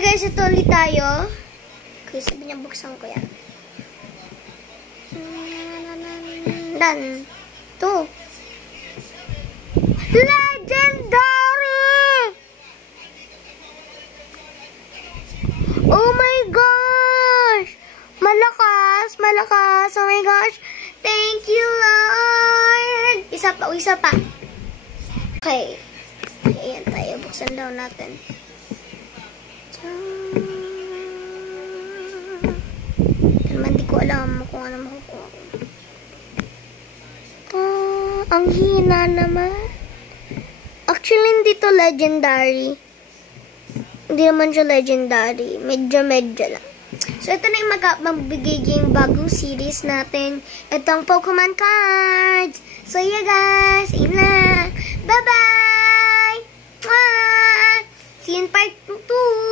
guys, ito ulit tayo. Okay, sabi niya, buksan ko yan. Dan. Ito. Legendary! Oh my gosh! Malakas, malakas. Oh my gosh. Thank you, Lord. Isa pa. Okay. Ayan tayo. Buksan daw natin. Naman di ko alam kung ano makukuha ko. Ang hina naman. Actually, hindi to legendary. Hindi naman siya legendary. Medyo lang. So, ito na yung magbigay bagong series natin. Itong Pokemon cards. So, yeah guys. Ayun na. Bye-bye! See you in part 2.